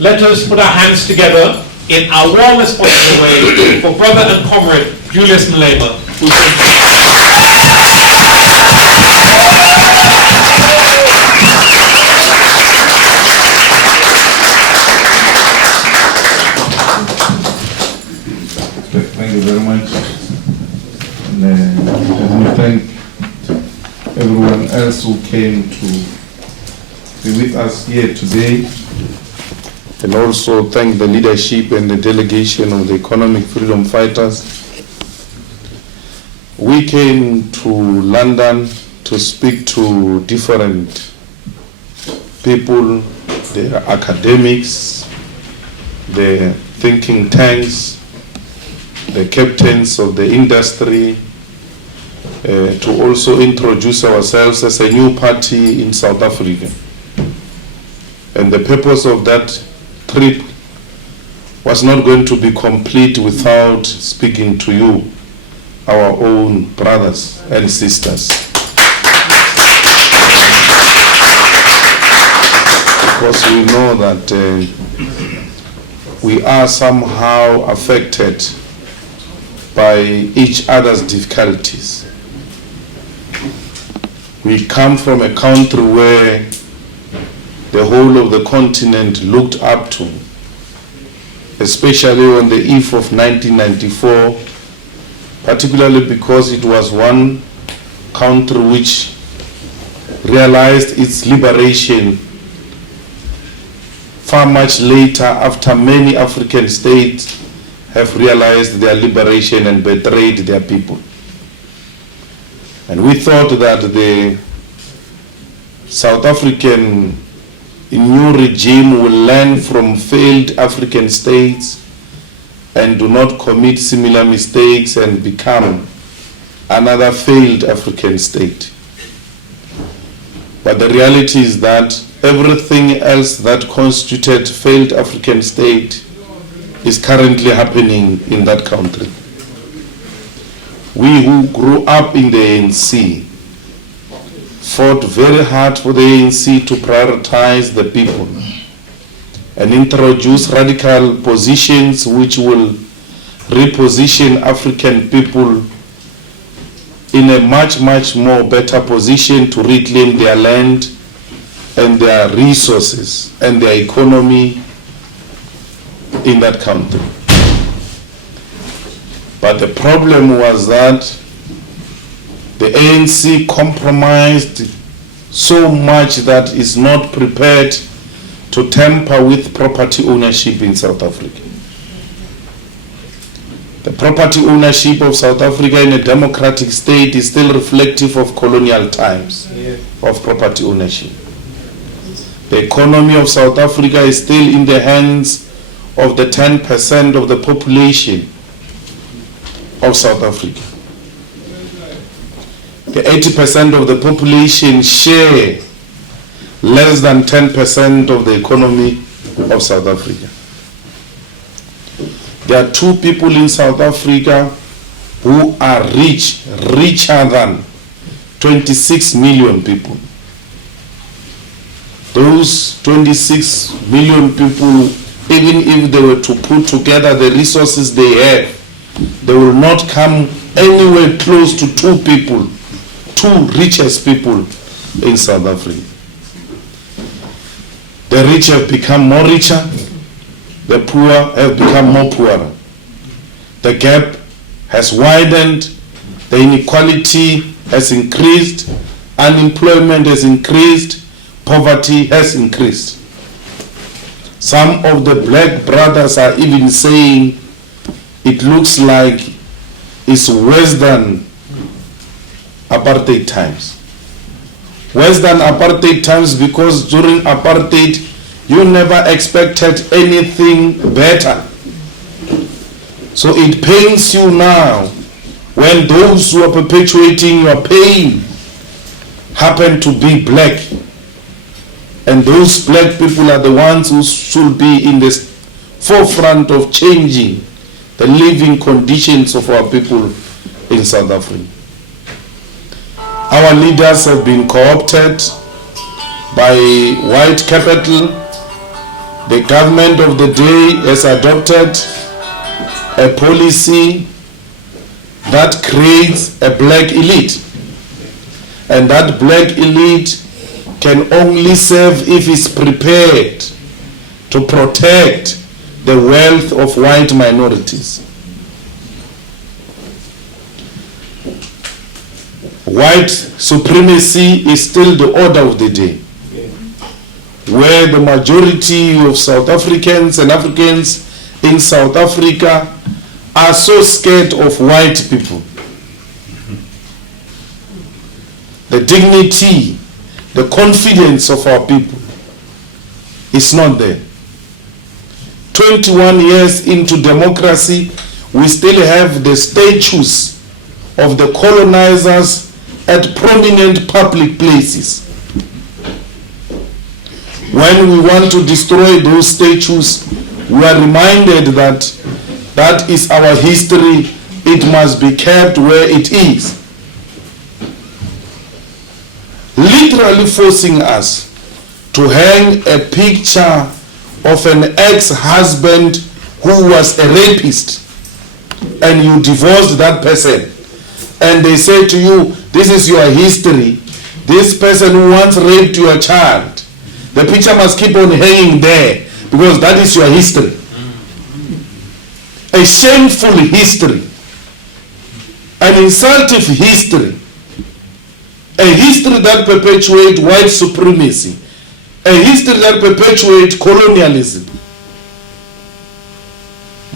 let us put our hands together in our warmest possible way for brother and comrade Julius Malema, who Thank you very much. And I thank everyone else who came to be with us here today. And also thank the leadership and the delegation of the Economic Freedom Fighters. We came to London to speak to different people, the academics, the thinking tanks, the captains of the industry, to also introduce ourselves as a new party in South Africa. And the purpose of that trip was not going to be complete without speaking to you, our own brothers and sisters. Because we know that we are somehow affected by each other's difficulties. We come from a country where the whole of the continent looked up to, especially on the eve of 1994, particularly because it was one country which realized its liberation far much later, after many African states have realized their liberation and betrayed their people. And we thought that the South African new regime will learn from failed African states and do not commit similar mistakes and become another failed African state. But the reality is that everything else that constituted failed African state is currently happening in that country. We who grew up in the ANC fought very hard for the ANC to prioritize the people and introduce radical positions which will reposition African people in a much more better position to reclaim their land and their resources and their economy in that country. But the problem was that the ANC compromised so much that is not prepared to tamper with property ownership in South Africa. The property ownership of South Africa in a democratic state is still reflective of colonial times of property ownership. The economy of South Africa is still in the hands of the 10% of the population of South Africa. The 80% of the population share less than 10% of the economy of South Africa. There are two people in South Africa who are rich, richer than 26 million people. Those 26 million people, even if they were to put together the resources they have, they will not come anywhere close to two richest people in South Africa. The rich have become more richer, the poor have become more poorer. The gap has widened, the inequality has increased, unemployment has increased, poverty has increased. Some of the black brothers are even saying it looks like it's worse than apartheid times. Worse than apartheid times because during apartheid you never expected anything better. So it pains you now when those who are perpetuating your pain happen to be black. And those black people are the ones who should be in the forefront of changing the living conditions of our people in South Africa. Our leaders have been co-opted by white capital, The government of the day has adopted a policy that creates a black elite. And that black elite can only serve if it's prepared to protect the wealth of white minorities. White supremacy is still the order of the day, where the majority of South Africans and Africans in South Africa are so scared of white people. The dignity, the confidence of our people is not there. 21 years into democracy, we still have the statues of the colonizers at prominent public places. When we want to destroy those statues, we are reminded that that is our history. It must be kept where it is. Literally forcing us to hang a picture of an ex-husband who was a rapist, and you divorced that person, and they say to you, this is your history. This person who once raped your child, the picture must keep on hanging there because that is your history. A shameful history, an insultive history, a history that perpetuates white supremacy, a history that perpetuates colonialism,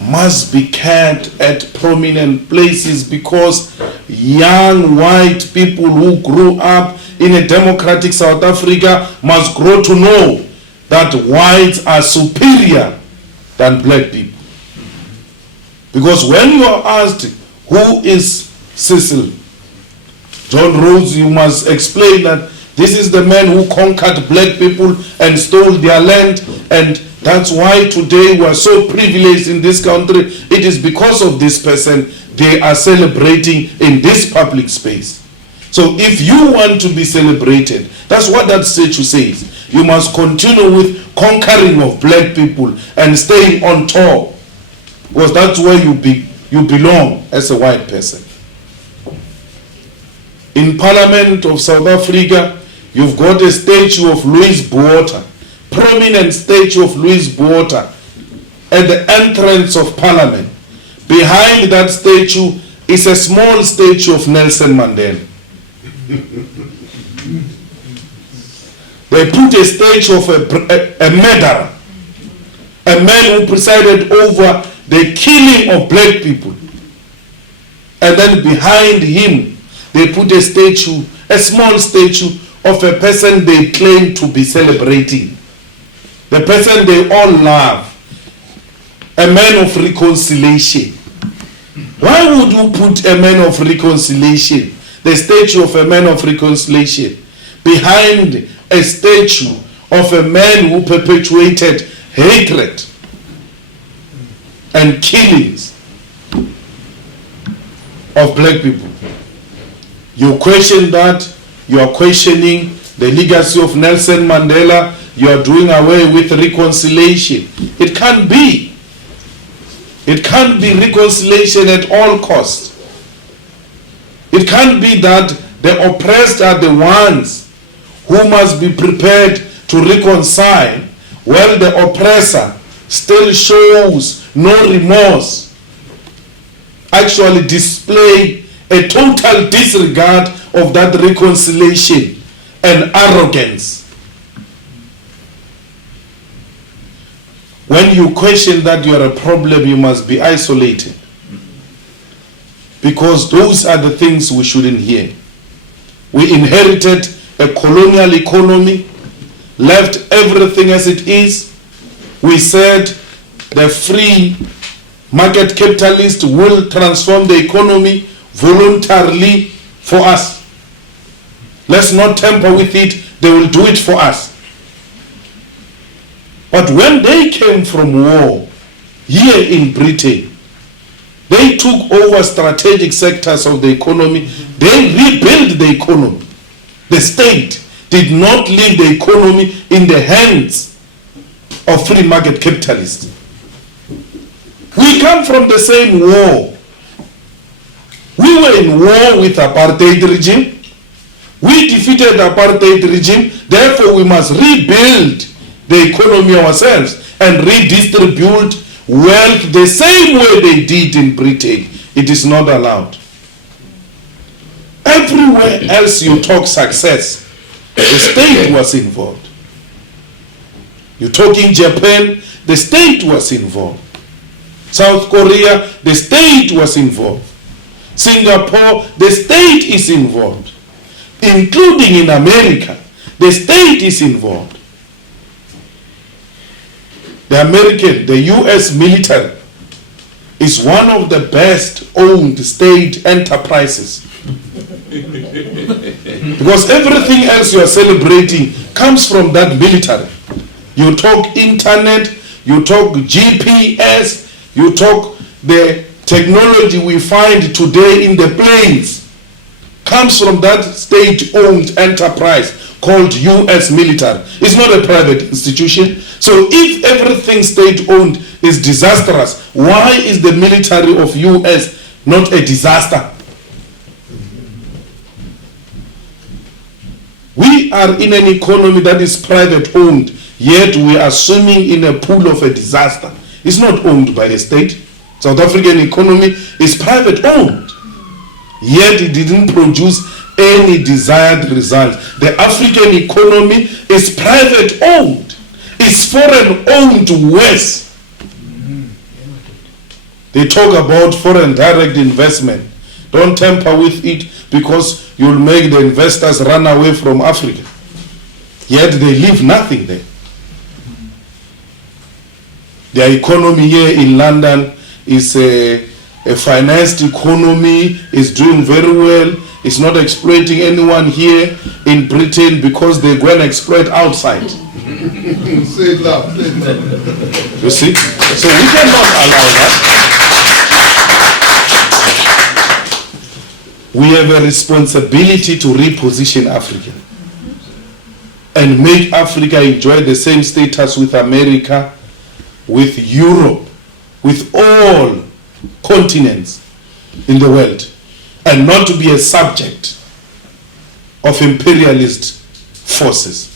must be kept at prominent places, because young white people who grew up in a democratic South Africa must grow to know that whites are superior than black people. Because when you are asked, who is Cecil John Rhodes, you must explain that this is the man who conquered black people and stole their land, and that's why today we are so privileged in this country. It is because of this person they are celebrating in this public space. So if you want to be celebrated, that's what that statue says. You must continue with conquering of black people and staying on top, because that's where you belong as a white person. In Parliament of South Africa, you've got a statue of Louis Botha, prominent statue of Louis Botha at the entrance of Parliament. Behind that statue is a small statue of Nelson Mandela. They put a statue of a murderer, a man who presided over the killing of black people. And then behind him, they put a statue, a small statue of a person they claim to be celebrating. The person they all love, a man of reconciliation. Why would you put a man of reconciliation, the statue of a man of reconciliation, behind a statue of a man who perpetuated hatred and killings of black people? You question that, you are questioning the legacy of Nelson Mandela, you are doing away with reconciliation. It can't be. It can't be reconciliation at all costs. It can't be that the oppressed are the ones who must be prepared to reconcile, while the oppressor still shows no remorse, actually display a total disregard of that reconciliation and arrogance. When you question that you are a problem, you must be isolated. Because those are the things we shouldn't hear. We inherited a colonial economy, left everything as it is. We said the free market capitalist will transform the economy voluntarily for us. Let's not tamper with it, they will do it for us. But when they came from war here in Britain, they took over strategic sectors of the economy. They rebuilt the economy. The state did not leave the economy in the hands of free market capitalists. We come from the same war. We were in war with apartheid regime. We defeated apartheid regime, therefore we must rebuild the economy ourselves and redistribute wealth the same way they did in Britain. It is not allowed. Everywhere else you talk success, the state was involved. You talk in Japan, the state was involved. South Korea, the state was involved. Singapore, the state is involved. Including in America, the state is involved. The US military is one of the best owned state enterprises. Because everything else you are celebrating comes from that military. You talk internet, you talk GPS, you talk the technology we find today in the planes comes from that state-owned enterprise called US military. It's not a private institution. So if everything state-owned is disastrous, why is the military of US not a disaster? We are in an economy that is private-owned, yet we are swimming in a pool of a disaster. It's not owned by the state. South African economy is private-owned, yet it didn't produce any desired result. The African economy is private-owned. It's foreign-owned worse. They talk about foreign direct investment. Don't tamper with it because you'll make the investors run away from Africa. Yet they leave nothing there. Their economy here in London is a financed economy, is doing very well. It's not exploiting anyone here in Britain because they go and exploit outside. Say it loud. You see? So we cannot allow that. We have a responsibility to reposition Africa and make Africa enjoy the same status with America, with Europe, with all continents in the world, and not to be a subject of imperialist forces.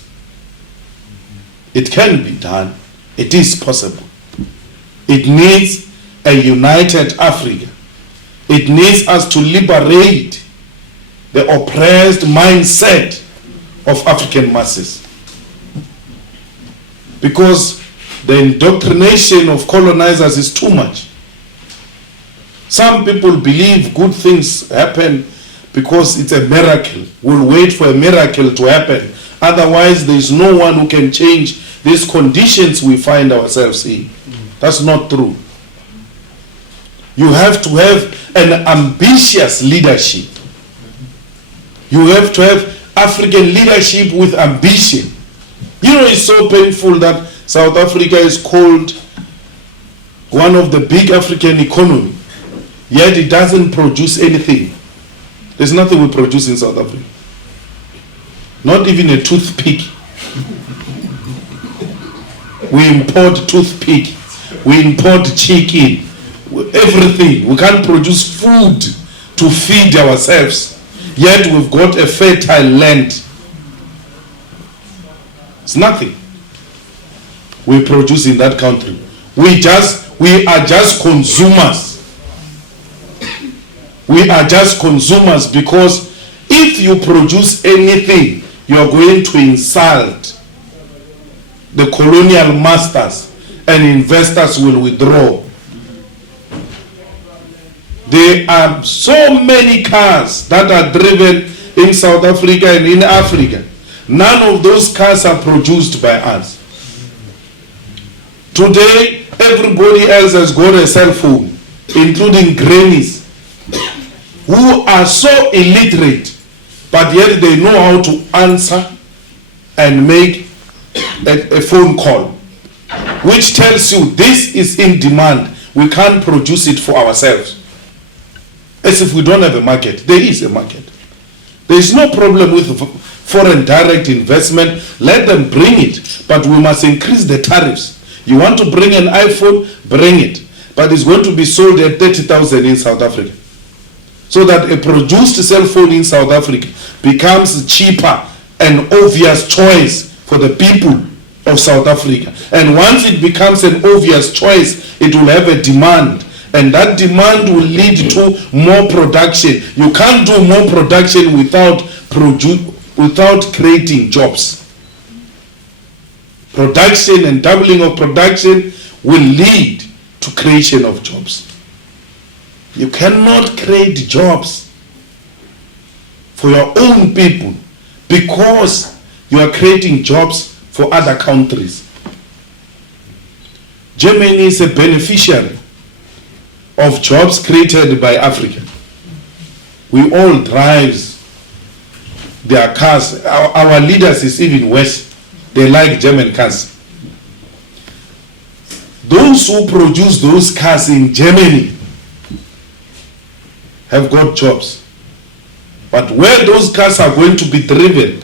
It can be done. It is possible. It needs a united Africa. It needs us to liberate the oppressed mindset of African masses. Because the indoctrination of colonizers is too much. Some people believe good things happen because it's a miracle. We'll wait for a miracle to happen. Otherwise, there is no one who can change these conditions we find ourselves in. That's not true. You have to have an ambitious leadership. You have to have African leadership with ambition. You know, it's so painful that South Africa is called one of the big African economies, yet it doesn't produce anything. There's nothing we produce in South Africa. Not even a toothpick. We import toothpick. We import chicken. Everything. We can't produce food to feed ourselves. Yet we've got a fertile land. It's nothing we produce in that country. We are just consumers. We are just consumers because if you produce anything, you are going to insult the colonial masters and investors will withdraw. There are so many cars that are driven in South Africa and in Africa. None of those cars are produced by us. Today, everybody else has got a cell phone, including grannies, who are so illiterate, but yet they know how to answer and make a phone call, which tells you this is in demand. We can't produce it for ourselves. As if we don't have a market. There is a market. There is no problem with foreign direct investment. Let them bring it, but we must increase the tariffs You want to bring an iPhone, bring it. But it's going to be sold at 30,000 in South Africa. So that a produced cell phone in South Africa becomes cheaper and obvious choice for the people of South Africa. And once it becomes an obvious choice, it will have a demand. And that demand will lead to more production. You can't do more production without creating jobs. Production and doubling of production will lead to creation of jobs. You cannot create jobs for your own people because you are creating jobs for other countries. Germany is a beneficiary of jobs created by Africa. We all drive their cars. Our leaders is even worse. They like German cars. Those who produce those cars in Germany have got jobs. But where those cars are going to be driven,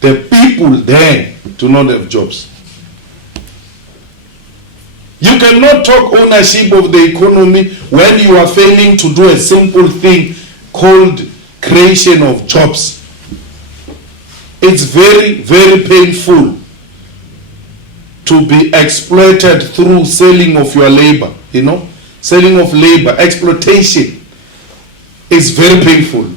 the people there do not have jobs. You cannot talk ownership of the economy when you are failing to do a simple thing called creation of jobs. It's very, very painful to be exploited through selling of your labor, selling of labor, exploitation is very painful.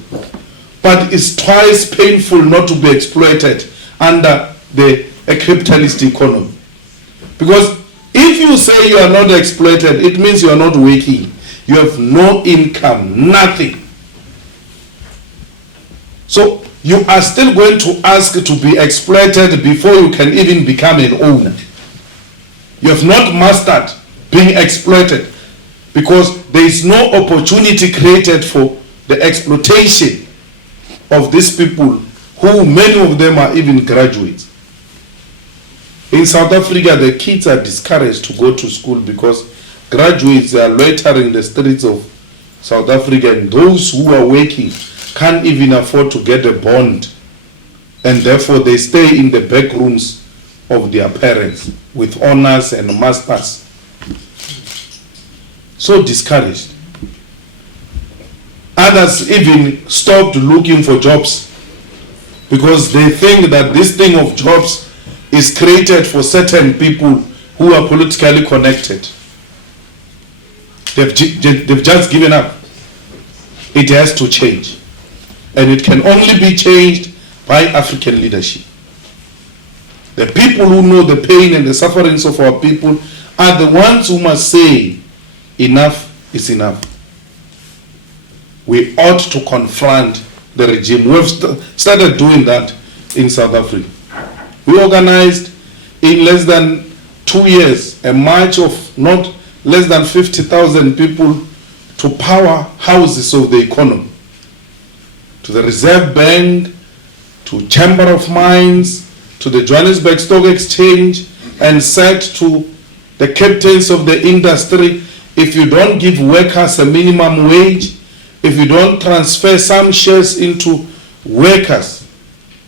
But it's twice painful not to be exploited under a capitalist economy. Because if you say you are not exploited, it means you are not working. You have no income, nothing. So you are still going to ask to be exploited before you can even become an owner. You have not mastered being exploited because there is no opportunity created for the exploitation of these people who many of them are even graduates. In South Africa, the kids are discouraged to go to school because graduates are loitering the streets of South Africa, and those who are working can't even afford to get a bond, and therefore they stay in the back rooms of their parents with honors and masters. So discouraged. Others even stopped looking for jobs because they think that this thing of jobs is created for certain people who are politically connected. They've just given up. It has to change. And it can only be changed by African leadership. The people who know the pain and the sufferings of our people are the ones who must say, enough is enough. We ought to confront the regime. We've started doing that in South Africa. We organized in less than 2 years a march of not less than 50,000 people to power houses of the economy, to the Reserve Bank, to Chamber of Mines, to the Johannesburg Stock Exchange, and said to the captains of the industry, if you don't give workers a minimum wage, if you don't transfer some shares into workers,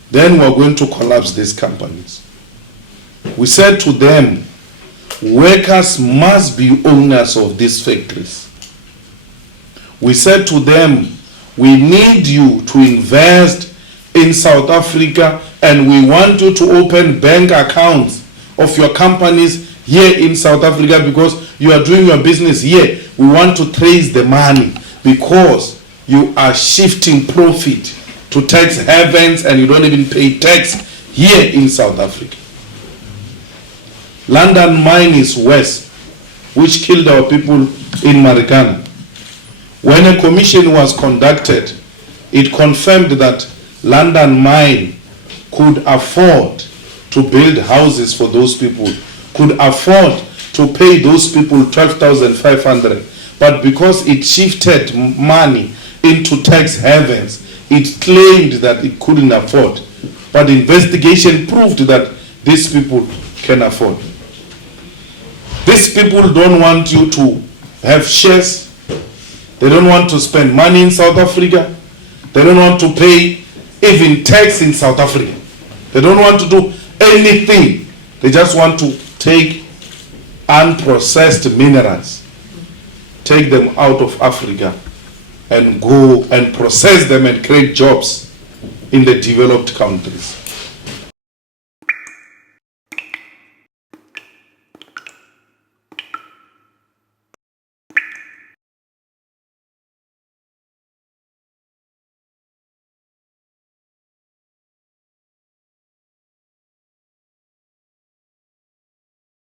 then we're going to collapse these companies. We said to them, workers must be owners of these factories. We said to them, we need you to invest in South Africa, and we want you to open bank accounts of your companies here in South Africa because you are doing your business here. We want to trace the money because you are shifting profit to tax havens and you don't even pay tax here in South Africa. London Mine is worse, which killed our people in Marikana. When a commission was conducted, it confirmed that London Mine could afford to build houses for those people, could afford to pay those people 12,500, but because it shifted money into tax havens, it claimed that it couldn't afford. But investigation proved that these people can afford. These people don't want you to have shares. They don't want to spend money in South Africa. They don't want to pay even tax in South Africa. They don't want to do anything. They just want to take unprocessed minerals, take them out of Africa and go and process them and create jobs in the developed countries.